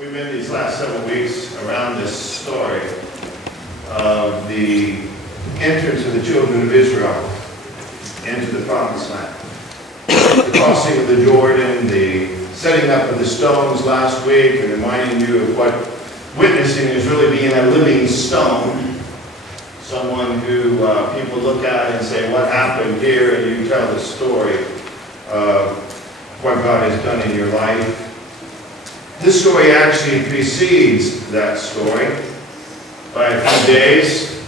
We've been these last several weeks around this story of the entrance of the children of Israel into the Promised Land. The crossing of the Jordan, the setting up of the stones last week, and reminding you of what witnessing is really being a living stone. Someone who people look at and say, what happened here? And you tell the story of what God has done in your life. This story actually precedes that story by a few days,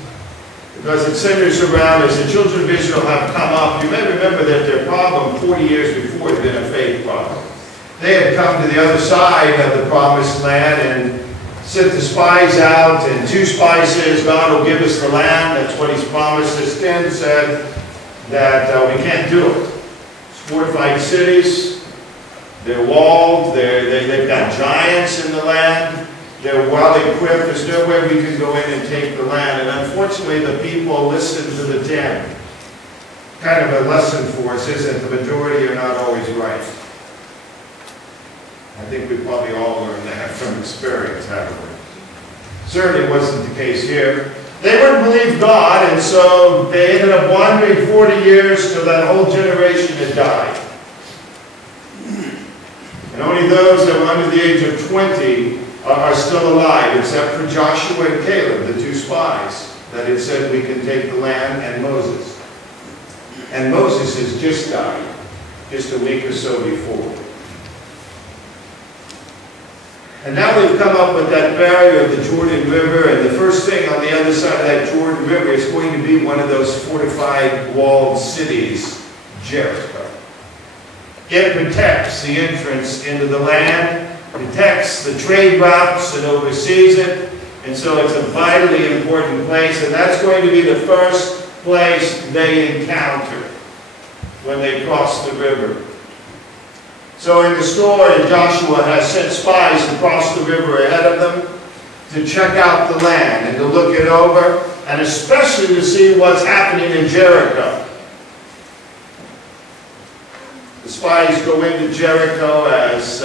because it centers around, as the children of Israel have come up, you may remember that their problem 40 years before had been a faith problem. They had come to the other side of the Promised Land and sent the spies out, and 2 spies says, God will give us the land. That's what He's promised us. 10 said that we can't do it. It's fortified cities. They're walled. They've got giants in the land. They're well equipped. There's no way we can go in and take the land. And unfortunately, the people listened to the 10. Kind of a lesson for us, isn't it? The majority are not always right. I think we probably all learned that from experience, haven't we? Certainly wasn't the case here. They wouldn't believe God, and so they ended up wandering 40 years till that whole generation had died. And only those that were under the age of 20 are still alive, except for Joshua and Caleb, the 2 spies that had said we can take the land, and Moses. And Moses has just died, just a week or so before. And now they've come up with that barrier of the Jordan River, and the first thing on the other side of that Jordan River is going to be one of those fortified walled cities, Jericho. It protects the entrance into the land, protects the trade routes, and oversees it. And so it's a vitally important place, and that's going to be the first place they encounter when they cross the river. So in the story, Joshua has sent spies across the river ahead of them to check out the land and to look it over, and especially to see what's happening in Jericho. The spies go into Jericho as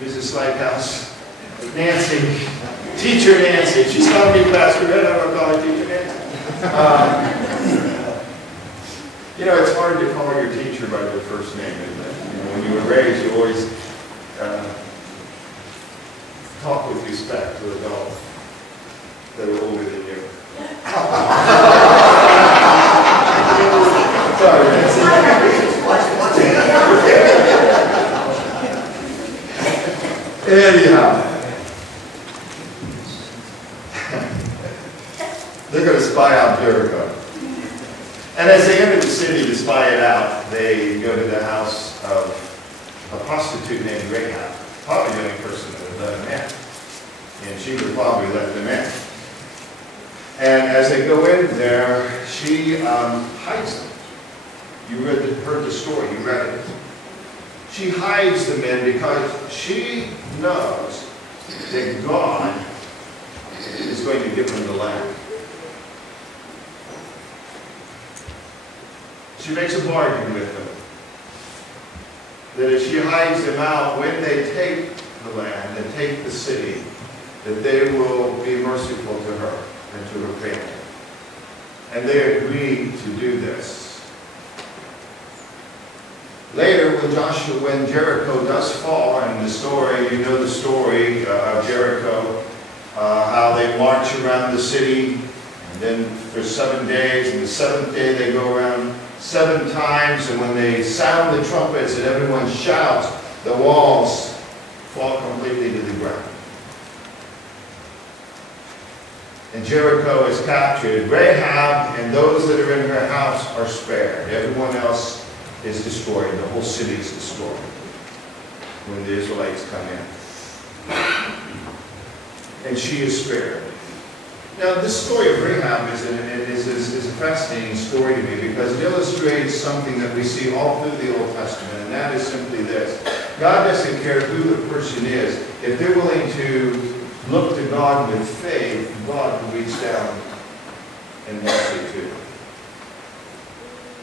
Mrs. Lighthouse, Nancy, Teacher Nancy. She's calling me Pastor Ed, I'm going to call her Teacher Nancy. You know, it's hard to call your teacher by their first name, isn't it? You know, when you were raised, you always talk with respect to adults that are older than you. Sorry, anyhow, they're going to spy out Jericho. And as they enter the city to spy it out, they go to the house of a prostitute named Rahab, probably the only person that would let them in. And she would probably let them in. And as they go in there, she hides them. You heard the story, you read it. She hides them in because she knows that God is going to give them the land. She makes a bargain with them, that if she hides them out, when they take the land and take the city, that they will be merciful to her and to her family. And they agreed to do this. Later, when Jericho does fall, and the story, you know the story of Jericho, how they march around the city, and then for 7 days, and the 7th day they go around 7 times, and when they sound the trumpets and everyone shouts, the walls fall completely to the ground. And Jericho is captured. Rahab and those that are in her house are spared. Everyone else is destroyed. The whole city is destroyed when the Israelites come in. And she is spared. Now, this story of Rahab is a fascinating story to me, because it illustrates something that we see all through the Old Testament, and that is simply this. God doesn't care who the person is. If they're willing to look to God with faith, God will reach down and mercy to them.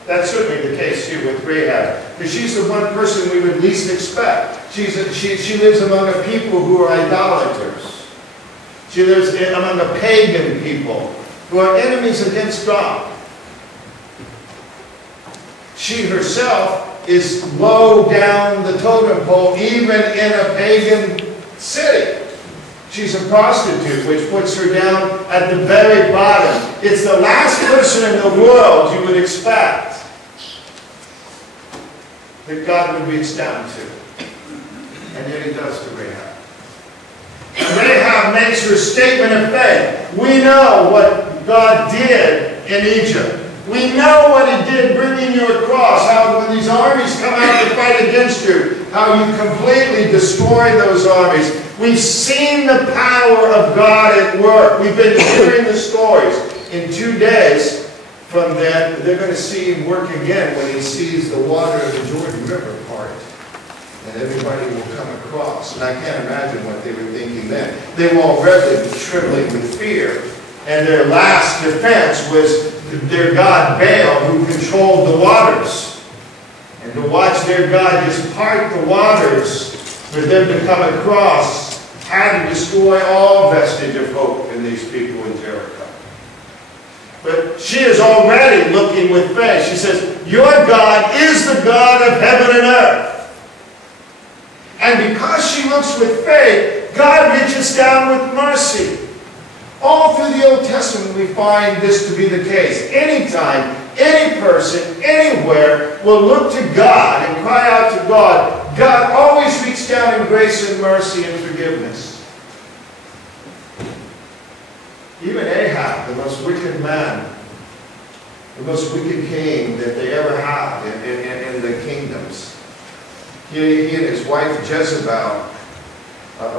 That's certainly the case here with Rahab. because she's the one person we would least expect. She lives among a people who are idolaters. She lives among a pagan people who are enemies against God. She herself is low down the totem pole, even in a pagan city. She's a prostitute, which puts her down at the very bottom. It's the last person in the world you would expect that God would reach down to. And yet he does to Rahab. And Rahab makes her statement of faith. We know what God did in Egypt. We know what he did bringing you across, how when these armies come out to fight against you, how you completely destroy those armies. We've seen the power of God at work. We've been hearing the stories. In 2 days from then, they're going to see him work again when he sees the water of the Jordan River part. And everybody will come across. And I can't imagine what they were thinking then. They were already trembling with fear. And their last defense was their god Baal, who controlled the waters. And to watch their God just part the waters for them to come across had to destroy all vestige of hope in these people in Jericho. But she is already looking with faith. She says, your God is the God of heaven and earth. And because she looks with faith, God reaches down with mercy. All through the Old Testament we find this to be the case. Anytime, any person, anywhere will look to God and cry out to God, God always reaches down in grace and mercy and forgiveness. Even Ahab, the most wicked man, the most wicked king that they ever had in the kingdoms, he and his wife Jezebel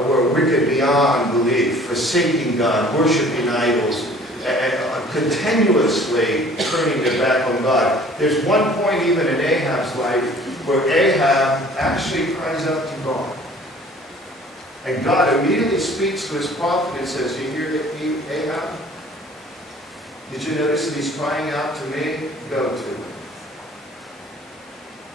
were wicked beyond belief, forsaking God, worshiping idols, and continuously turning their back on God. There's one point even in Ahab's life where Ahab actually cries out to God. And God immediately speaks to his prophet and says, you hear that, Ahab? Did you notice that he's crying out to me? Go to him.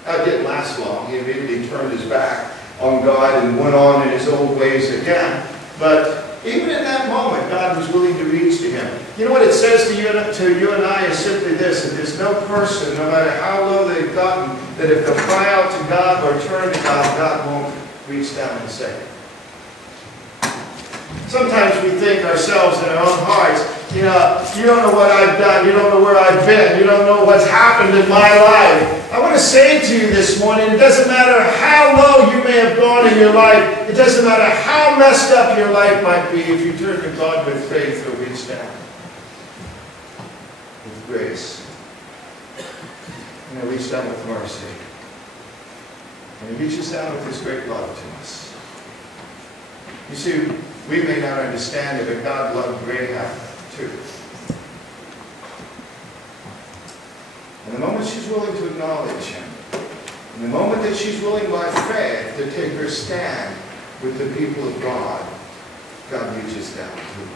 That didn't last long. He immediately turned his back on God and went on in his old ways again. But even in that moment, God was willing to reach to him. You know what it says to you and I is simply this, that there's no person, no matter how low they've gotten, that if they cry out to God or turn to God, God won't reach down and save them. Sometimes we think ourselves in our own hearts, you don't know what I've done, you don't know where I've been, you don't know what's happened in my life. I want to say to you this morning, it doesn't matter how low you may have gone in your life, it doesn't matter how messed up your life might be, if you turn to God with faith, He'll reach down with grace. And He'll reach down with mercy. And He reaches down with His great love to us. You see, we may not understand it, but God loved Rahab too. And the moment she's willing to acknowledge Him, and the moment that she's willing by faith to take her stand with the people of God, God reaches down to her.